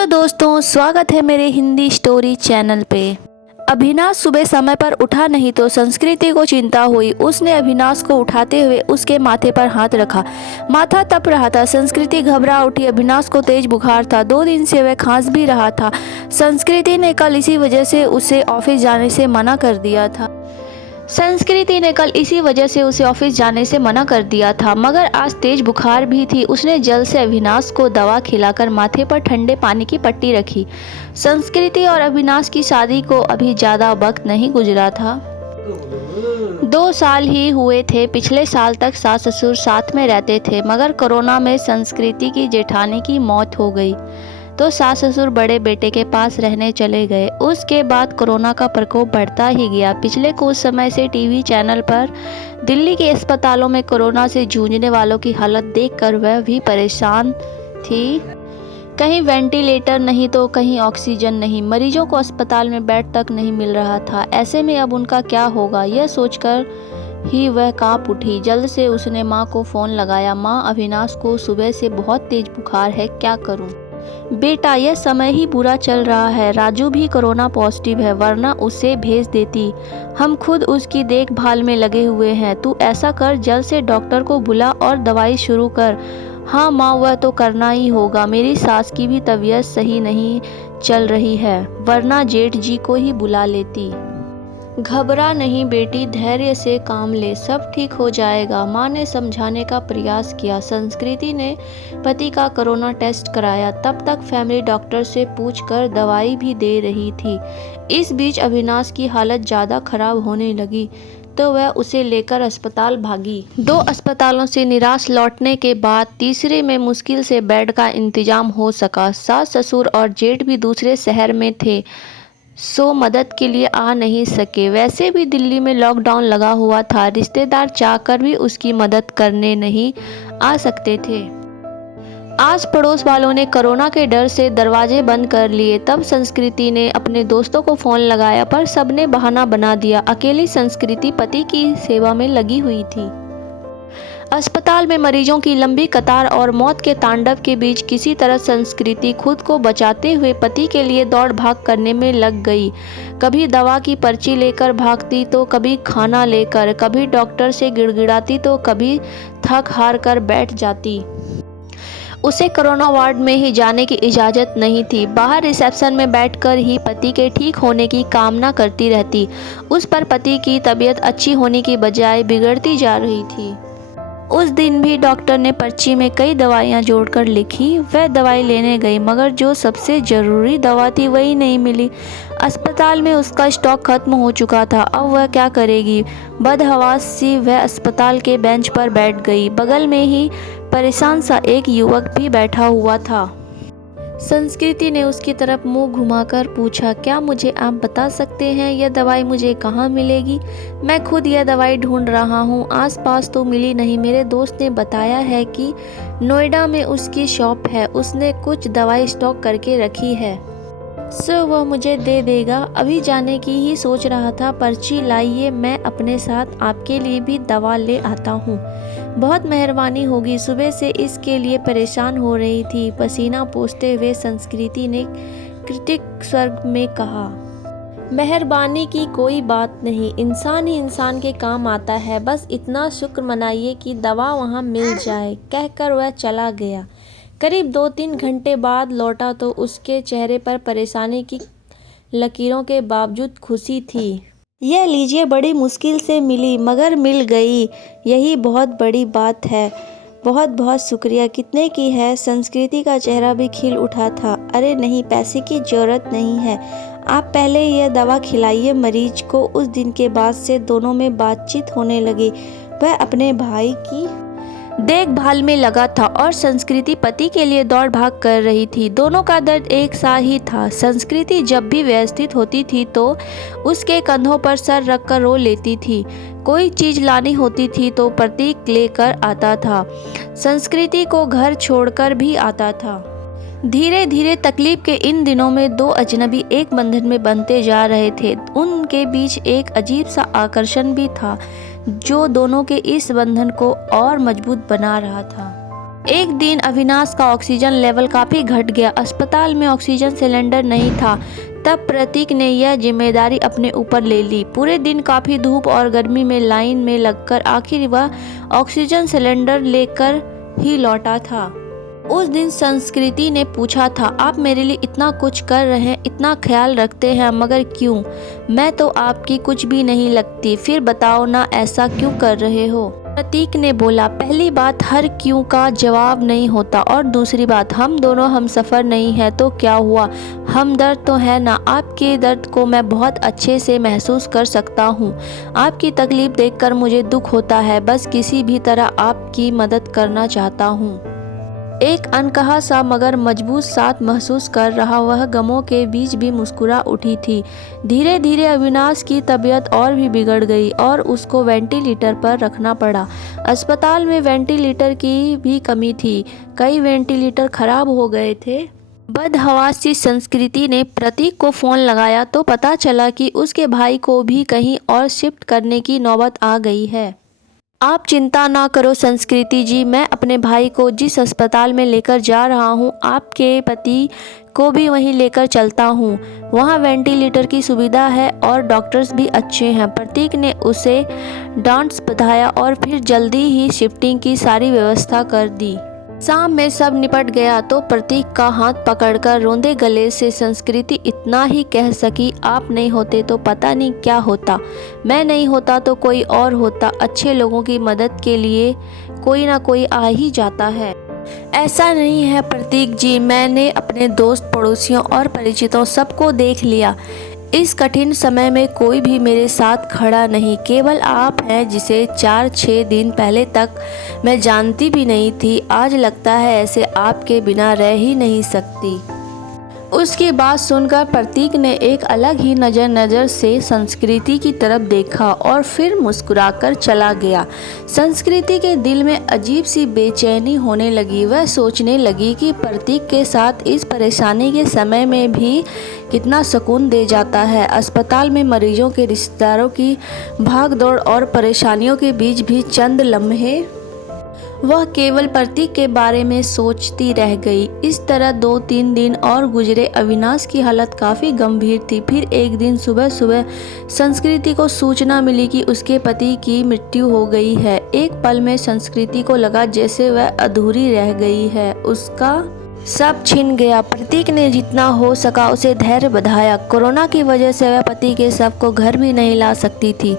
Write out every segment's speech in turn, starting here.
तो दोस्तों, स्वागत है मेरे हिंदी स्टोरी चैनल पे। अभिनाश सुबह समय पर उठा नहीं तो संस्कृति को चिंता हुई। उसने अभिनाश को उठाते हुए उसके माथे पर हाथ रखा। माथा तप रहा था। संस्कृति घबरा उठी। अभिनाश को तेज बुखार था। 2 दिन से वह खांस भी रहा था। संस्कृति ने कल इसी वजह से उसे ऑफिस जाने से मना कर दिया था। मगर आज तेज बुखार भी थी। उसने जल्द से अविनाश को दवा खिलाकर माथे पर ठंडे पानी की पट्टी रखी। संस्कृति और अविनाश की शादी को अभी ज़्यादा वक्त नहीं गुजरा था। 2 साल ही हुए थे। पिछले साल तक सास ससुर साथ में रहते थे, मगर कोरोना में संस्कृति की जेठानी की मौत हो गई तो सास ससुर बड़े बेटे के पास रहने चले गए। उसके बाद कोरोना का प्रकोप बढ़ता ही गया। पिछले कुछ समय से टीवी चैनल पर दिल्ली के अस्पतालों में कोरोना से जूझने वालों की हालत देखकर वह भी परेशान थी। कहीं वेंटिलेटर नहीं तो कहीं ऑक्सीजन नहीं। मरीजों को अस्पताल में बेड तक नहीं मिल रहा था। ऐसे में अब उनका क्या होगा, यह सोचकर ही वह कांप उठी। जल्द से उसने माँ को फ़ोन लगाया। माँ, अविनाश को सुबह से बहुत तेज बुखार है, क्या करूँ? बेटा, यह समय ही बुरा चल रहा है। राजू भी कोरोना पॉजिटिव है, वरना उसे भेज देती। हम खुद उसकी देखभाल में लगे हुए हैं। तू ऐसा कर, जल्द से डॉक्टर को बुला और दवाई शुरू कर। हाँ माँ, वह तो करना ही होगा। मेरी सास की भी तबीयत सही नहीं चल रही है, वरना जेठ जी को ही बुला लेती। घबरा नहीं बेटी, धैर्य से काम ले, सब ठीक हो जाएगा। माँ ने समझाने का प्रयास किया। संस्कृति ने पति का कोरोना टेस्ट कराया। तब तक फैमिली डॉक्टर से पूछकर दवाई भी दे रही थी। इस बीच अविनाश की हालत ज़्यादा खराब होने लगी तो वह उसे लेकर अस्पताल भागी। 2 अस्पतालों से निराश लौटने के बाद तीसरे में मुश्किल से बेड का इंतजाम हो सका। सास ससुर और जेठ भी दूसरे शहर में थे, सो मदद के लिए आ नहीं सके। वैसे भी दिल्ली में लॉकडाउन लगा हुआ था। रिश्तेदार चाहकर भी उसकी मदद करने नहीं आ सकते थे। आस पड़ोस वालों ने कोरोना के डर से दरवाजे बंद कर लिए। तब संस्कृति ने अपने दोस्तों को फ़ोन लगाया, पर सबने बहाना बना दिया। अकेली संस्कृति पति की सेवा में लगी हुई थी। अस्पताल में मरीजों की लंबी कतार और मौत के तांडव के बीच किसी तरह संस्कृति खुद को बचाते हुए पति के लिए दौड़ भाग करने में लग गई। कभी दवा की पर्ची लेकर भागती तो कभी खाना लेकर, कभी डॉक्टर से गिड़गिड़ाती तो कभी थक हार कर बैठ जाती। उसे कोरोना वार्ड में ही जाने की इजाज़त नहीं थी। बाहर रिसेप्शन में बैठकर ही पति के ठीक होने की कामना करती रहती। उस पर पति की तबीयत अच्छी होने की बजाय बिगड़ती जा रही थी। उस दिन भी डॉक्टर ने पर्ची में कई दवाइयाँ जोड़कर लिखी। वह दवाई लेने गई, मगर जो सबसे ज़रूरी दवा थी वही नहीं मिली। अस्पताल में उसका स्टॉक खत्म हो चुका था। अब वह क्या करेगी? बदहवास सी वह अस्पताल के बेंच पर बैठ गई। बगल में ही परेशान सा एक युवक भी बैठा हुआ था। संस्कृति ने उसकी तरफ मुंह घुमाकर पूछा, क्या मुझे आप बता सकते हैं यह दवाई मुझे कहाँ मिलेगी? मैं खुद यह दवाई ढूंढ रहा हूँ, आसपास तो मिली नहीं। मेरे दोस्त ने बताया है कि नोएडा में उसकी शॉप है, उसने कुछ दवाई स्टॉक करके रखी है, सो वह मुझे दे देगा। अभी जाने की ही सोच रहा था। पर्ची लाइए, मैं अपने साथ आपके लिए भी दवा ले आता हूँ। बहुत मेहरबानी होगी। सुबह से इसके लिए परेशान हो रही थी। पसीना पोंछते हुए संस्कृति ने क्रिटिक स्वर में कहा, मेहरबानी की कोई बात नहीं, इंसान ही इंसान के काम आता है। बस इतना शुक्र मनाइए कि दवा वहाँ मिल जाए। कहकर वह चला गया। करीब 2-3 घंटे बाद लौटा तो उसके चेहरे पर परेशानी की लकीरों के बावजूद खुशी थी। यह लीजिए, बड़ी मुश्किल से मिली, मगर मिल गई, यही बहुत बड़ी बात है। बहुत बहुत शुक्रिया। कितने की है? संस्कृति का चेहरा भी खिल उठा था। अरे नहीं, पैसे की ज़रूरत नहीं है, आप पहले यह दवा खिलाइए मरीज को। उस दिन के बाद से दोनों में बातचीत होने लगी। वह अपने भाई की देखभाल में लगा था और संस्कृति पति के लिए दौड़ भाग कर रही थी। दोनों का दर्द एक सा ही था। संस्कृति जब भी व्यवस्थित होती थी तो उसके कंधों पर सर रखकर रो लेती थी। कोई चीज़ लानी होती थी तो प्रतीक लेकर आता था। संस्कृति को घर छोड़कर भी आता था। धीरे धीरे तकलीफ के इन दिनों में 2 अजनबी एक बंधन में बंधते जा रहे थे। उनके बीच एक अजीब सा आकर्षण भी था जो दोनों के इस बंधन को और मजबूत बना रहा था। एक दिन अविनाश का ऑक्सीजन लेवल काफ़ी घट गया। अस्पताल में ऑक्सीजन सिलेंडर नहीं था। तब प्रतीक ने यह जिम्मेदारी अपने ऊपर ले ली। पूरे दिन काफ़ी धूप और गर्मी में लाइन में लगकर आखिर वह ऑक्सीजन सिलेंडर लेकर ही लौटा था। उस दिन संस्कृति ने पूछा था, आप मेरे लिए इतना कुछ कर रहे हैं, इतना ख्याल रखते हैं, मगर क्यों? मैं तो आपकी कुछ भी नहीं लगती। फिर बताओ ना, ऐसा क्यों कर रहे हो? प्रतीक ने बोला, पहली बात, हर क्यों का जवाब नहीं होता, और दूसरी बात, हम दोनों हमसफ़र नहीं हैं तो क्या हुआ? हमदर्द तो है ना। आपके दर्द को मैं बहुत अच्छे से महसूस कर सकता हूँ। आपकी तकलीफ़ देखकर मुझे दुख होता है। बस किसी भी तरह आपकी मदद करना चाहता हूँ। एक अनकहा सा मगर मजबूत साथ महसूस कर रहा वह गमों के बीच भी मुस्कुरा उठी थी। धीरे धीरे अविनाश की तबीयत और भी बिगड़ गई और उसको वेंटिलेटर पर रखना पड़ा। अस्पताल में वेंटिलेटर की भी कमी थी। कई वेंटिलेटर खराब हो गए थे। बदहवासी संस्कृति ने प्रतीक को फ़ोन लगाया तो पता चला कि उसके भाई को भी कहीं और शिफ्ट करने की नौबत आ गई है। आप चिंता ना करो संस्कृति जी, मैं अपने भाई को जिस अस्पताल में लेकर जा रहा हूँ, आपके पति को भी वहीं लेकर चलता हूँ। वहाँ वेंटिलेटर की सुविधा है और डॉक्टर्स भी अच्छे हैं। प्रतीक ने उसे डांट बधाया और फिर जल्दी ही शिफ्टिंग की सारी व्यवस्था कर दी। शाम में सब निपट गया तो प्रतीक का हाथ पकड़कर रोंदे गले से संस्कृति इतना ही कह सकी, आप नहीं होते तो पता नहीं क्या होता। मैं नहीं होता तो कोई और होता। अच्छे लोगों की मदद के लिए कोई ना कोई आ ही जाता है। ऐसा नहीं है प्रतीक जी, मैंने अपने दोस्त, पड़ोसियों और परिचितों सबको देख लिया। इस कठिन समय में कोई भी मेरे साथ खड़ा नहीं, केवल आप हैं जिसे 4-6 दिन पहले तक मैं जानती भी नहीं थी। आज लगता है ऐसे आपके बिना रह ही नहीं सकती। उसकी बात सुनकर प्रतीक ने एक अलग ही नज़र से संस्कृति की तरफ देखा और फिर मुस्कुराकर चला गया। संस्कृति के दिल में अजीब सी बेचैनी होने लगी। वह सोचने लगी कि प्रतीक के साथ इस परेशानी के समय में भी कितना सुकून दे जाता है। अस्पताल में मरीजों के रिश्तेदारों की भागदौड़ और परेशानियों के बीच भी चंद लम्हे वह केवल प्रतीक के बारे में सोचती रह गई। इस तरह 2-3 दिन और गुजरे। अविनाश की हालत काफ़ी गंभीर थी। फिर एक दिन सुबह संस्कृति को सूचना मिली कि उसके पति की मृत्यु हो गई है। एक पल में संस्कृति को लगा जैसे वह अधूरी रह गई है, उसका सब छिन गया। प्रतीक ने जितना हो सका उसे धैर्य बधाया। कोरोना की वजह से वह पति के शव को घर भी नहीं ला सकती थी।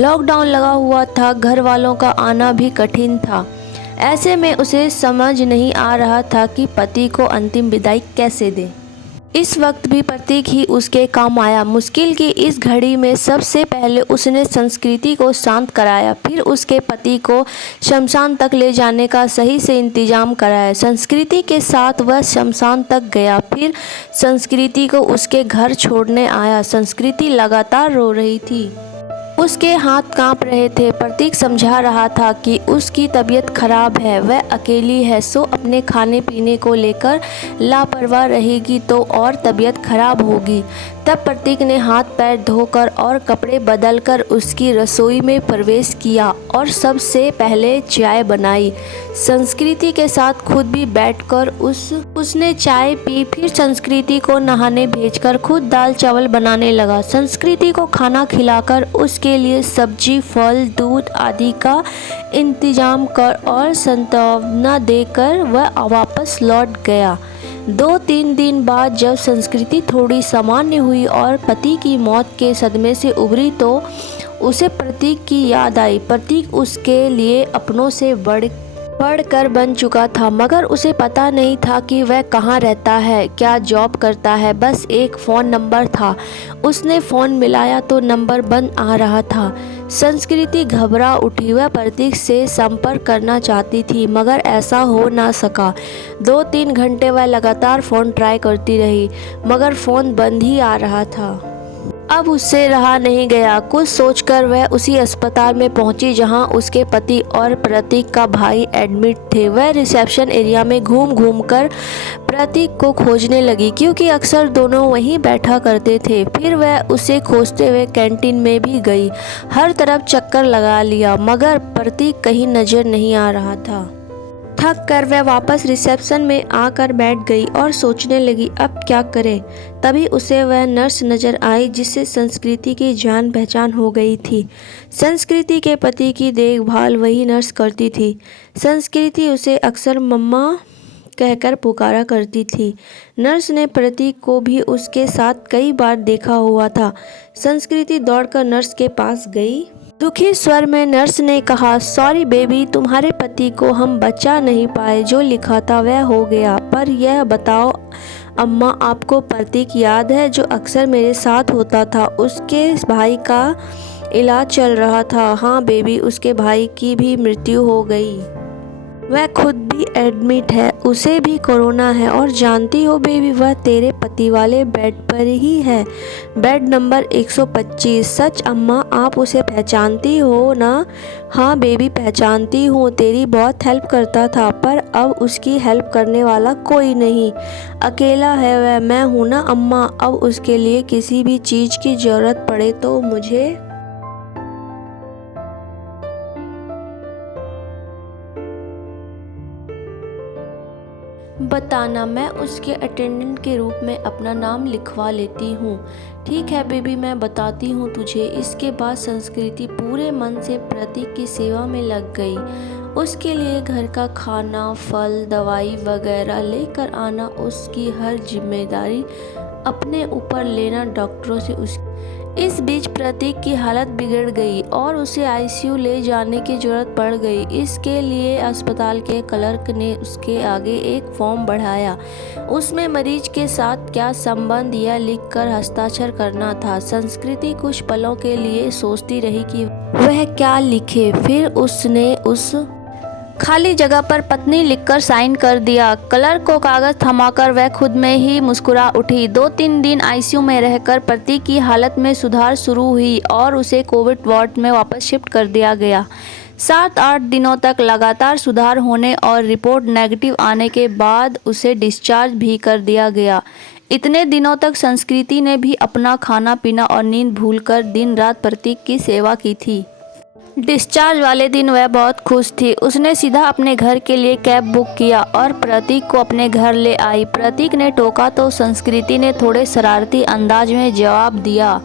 लॉकडाउन लगा हुआ था, घर वालों का आना भी कठिन था। ऐसे में उसे समझ नहीं आ रहा था कि पति को अंतिम विदाई कैसे दे। इस वक्त भी प्रतीक ही उसके काम आया। मुश्किल की इस घड़ी में सबसे पहले उसने संस्कृति को शांत कराया, फिर उसके पति को शमशान तक ले जाने का सही से इंतजाम कराया। संस्कृति के साथ वह शमशान तक गया, फिर संस्कृति को उसके घर छोड़ने आया। संस्कृति लगातार रो रही थी, उसके हाथ कांप रहे थे। प्रतीक समझा रहा था कि उसकी तबीयत खराब है, वह अकेली है, सो अपने खाने पीने को लेकर लापरवाह रहेगी तो और तबीयत खराब होगी। तब प्रतीक ने हाथ पैर धोकर और कपड़े बदलकर उसकी रसोई में प्रवेश किया और सबसे पहले चाय बनाई। संस्कृति के साथ खुद भी बैठकर उसने चाय पी। फिर संस्कृति को नहाने भेजकर खुद दाल चावल बनाने लगा। संस्कृति को खाना खिलाकर उसके लिए सब्जी, फल, दूध आदि का इंतजाम कर और सांत्वना देकर वह वापस लौट गया। 2-3 दिन बाद जब संस्कृति थोड़ी सामान्य हुई और पति की मौत के सदमे से उभरी तो उसे प्रतीक की याद आई। प्रतीक उसके लिए अपनों से बढ़कर बन चुका था, मगर उसे पता नहीं था कि वह कहाँ रहता है, क्या जॉब करता है। बस एक फ़ोन नंबर था। उसने फ़ोन मिलाया तो नंबर बंद आ रहा था। संस्कृति घबरा उठी। वह प्रतीक से संपर्क करना चाहती थी, मगर ऐसा हो ना सका। 2-3 घंटे वह लगातार फ़ोन ट्राई करती रही, मगर फ़ोन बंद ही आ रहा था। अब उससे रहा नहीं गया। कुछ सोचकर वह उसी अस्पताल में पहुंची जहां उसके पति और प्रतीक का भाई एडमिट थे। वह रिसेप्शन एरिया में घूम कर प्रतीक को खोजने लगी, क्योंकि अक्सर दोनों वहीं बैठा करते थे। फिर वह उसे खोजते हुए कैंटीन में भी गई। हर तरफ चक्कर लगा लिया, मगर प्रतीक कहीं नजर नहीं आ रहा था। थक कर वह वापस रिसेप्शन में आकर बैठ गई और सोचने लगी अब क्या करे। तभी उसे वह नर्स नज़र आई जिससे संस्कृति की जान पहचान हो गई थी। संस्कृति के पति की देखभाल वही नर्स करती थी। संस्कृति उसे अक्सर मम्मा कहकर पुकारा करती थी। नर्स ने प्रतीक को भी उसके साथ कई बार देखा हुआ था। संस्कृति दौड़कर नर्स के पास गई। दुखी स्वर में नर्स ने कहा, सॉरी बेबी, तुम्हारे पति को हम बचा नहीं पाए। जो लिखा था वह हो गया। पर यह बताओ अम्मा, आपको प्रतीक याद है जो अक्सर मेरे साथ होता था? उसके भाई का इलाज चल रहा था। हाँ बेबी, उसके भाई की भी मृत्यु हो गई। वह खुद भी एडमिट है, उसे भी कोरोना है। और जानती हो बेबी, वह तेरे पति वाले बेड पर ही है, बेड नंबर 125। सच अम्मा, आप उसे पहचानती हो ना? हाँ बेबी, पहचानती हूँ। तेरी बहुत हेल्प करता था, पर अब उसकी हेल्प करने वाला कोई नहीं। अकेला है वह। मैं हूँ ना अम्मा। अब उसके लिए किसी भी चीज़ की ज़रूरत पड़े तो मुझे बताना, मैं उसके अटेंडेंट के रूप में अपना नाम लिखवा लेती हूँ। ठीक है बेबी, मैं बताती हूँ तुझे। इसके बाद संस्कृति पूरे मन से प्रतीक की सेवा में लग गई। उसके लिए घर का खाना, फल, दवाई वगैरह लेकर आना, उसकी हर जिम्मेदारी अपने ऊपर लेना, डॉक्टरों से उसकी। इस बीच प्रतीक की हालत बिगड़ गई और उसे आईसीयू ले जाने की जरूरत पड़ गई। इसके लिए अस्पताल के क्लर्क ने उसके आगे एक फॉर्म बढ़ाया। उसमें मरीज के साथ क्या संबंध यह लिखकर हस्ताक्षर करना था। संस्कृति कुछ पलों के लिए सोचती रही कि वह क्या लिखे। फिर उसने उस खाली जगह पर पत्नी लिखकर साइन कर दिया। क्लर्क को कागज थमाकर वह खुद में ही मुस्कुरा उठी। 2-3 दिन आईसीयू में रहकर प्रतीक की हालत में सुधार शुरू हुई और उसे कोविड वार्ड में वापस शिफ्ट कर दिया गया। 7-8 दिनों तक लगातार सुधार होने और रिपोर्ट नेगेटिव आने के बाद उसे डिस्चार्ज भी कर दिया गया। इतने दिनों तक संस्कृति ने भी अपना खाना पीना और नींद भूलकर दिन रात प्रतीक की सेवा की थी। डिस्चार्ज वाले दिन वह बहुत खुश थी। उसने सीधा अपने घर के लिए कैब बुक किया और प्रतीक को अपने घर ले आई। प्रतीक ने टोका तो संस्कृति ने थोड़े शरारती अंदाज में जवाब दिया,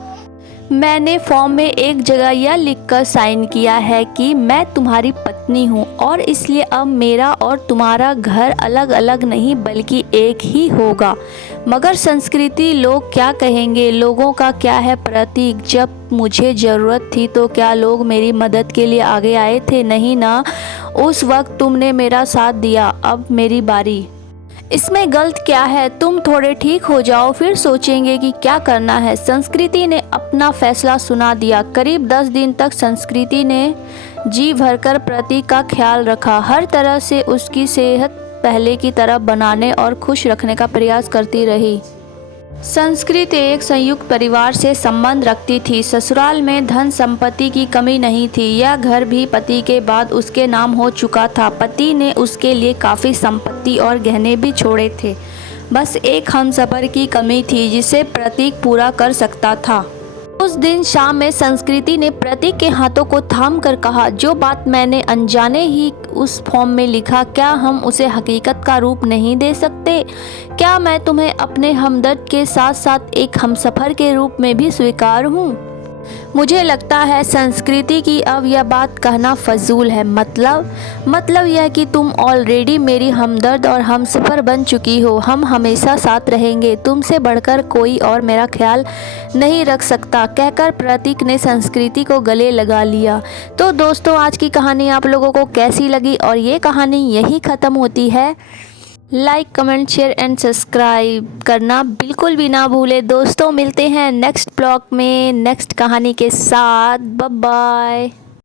मैंने फॉर्म में एक जगह यह लिखकर साइन किया है कि मैं तुम्हारी पत्नी हूँ और इसलिए अब मेरा और तुम्हारा घर अलग अलग नहीं बल्कि एक ही होगा। मगर संस्कृति, लोग क्या कहेंगे? लोगों का क्या है प्रतीक? जब मुझे ज़रूरत थी तो क्या लोग मेरी मदद के लिए आगे आए थे? नहीं ना। उस वक्त तुमने मेरा साथ दिया, अब मेरी बारी। इसमें गलत क्या है? तुम थोड़े ठीक हो जाओ, फिर सोचेंगे कि क्या करना है। संस्कृति ने अपना फैसला सुना दिया। करीब 10 दिन तक संस्कृति ने जी भरकर प्रतीक का ख्याल रखा। हर तरह से उसकी सेहत पहले की तरह बनाने और खुश रखने का प्रयास करती रही। संस्कृति एक संयुक्त परिवार से संबंध रखती थी। ससुराल में धन संपत्ति की कमी नहीं थी। यह घर भी पति के बाद उसके नाम हो चुका था। पति ने उसके लिए काफ़ी संपत्ति और गहने भी छोड़े थे। बस एक हमसफ़र की कमी थी जिसे प्रतीक पूरा कर सकता था। उस दिन शाम में संस्कृति ने प्रतीक के हाथों को थाम कर कहा, जो बात मैंने अनजाने ही उस फॉर्म में लिखा, क्या हम उसे हकीकत का रूप नहीं दे सकते? क्या मैं तुम्हें अपने हमदर्द के साथ साथ एक हमसफ़र के रूप में भी स्वीकार हूँ? मुझे लगता है संस्कृति की अब यह बात कहना फजूल है। मतलब यह कि तुम ऑलरेडी मेरी हमदर्द और हमसफ़र बन चुकी हो। हम हमेशा साथ रहेंगे। तुमसे बढ़कर कोई और मेरा ख्याल नहीं रख सकता, कहकर प्रतीक ने संस्कृति को गले लगा लिया। तो दोस्तों, आज की कहानी आप लोगों को कैसी लगी? और ये कहानी यही ख़त्म होती है। Like, comment, share and subscribe करना बिल्कुल भी ना भूलें। दोस्तों, मिलते हैं नेक्स्ट ब्लॉग में नेक्स्ट कहानी के साथ। Bye bye.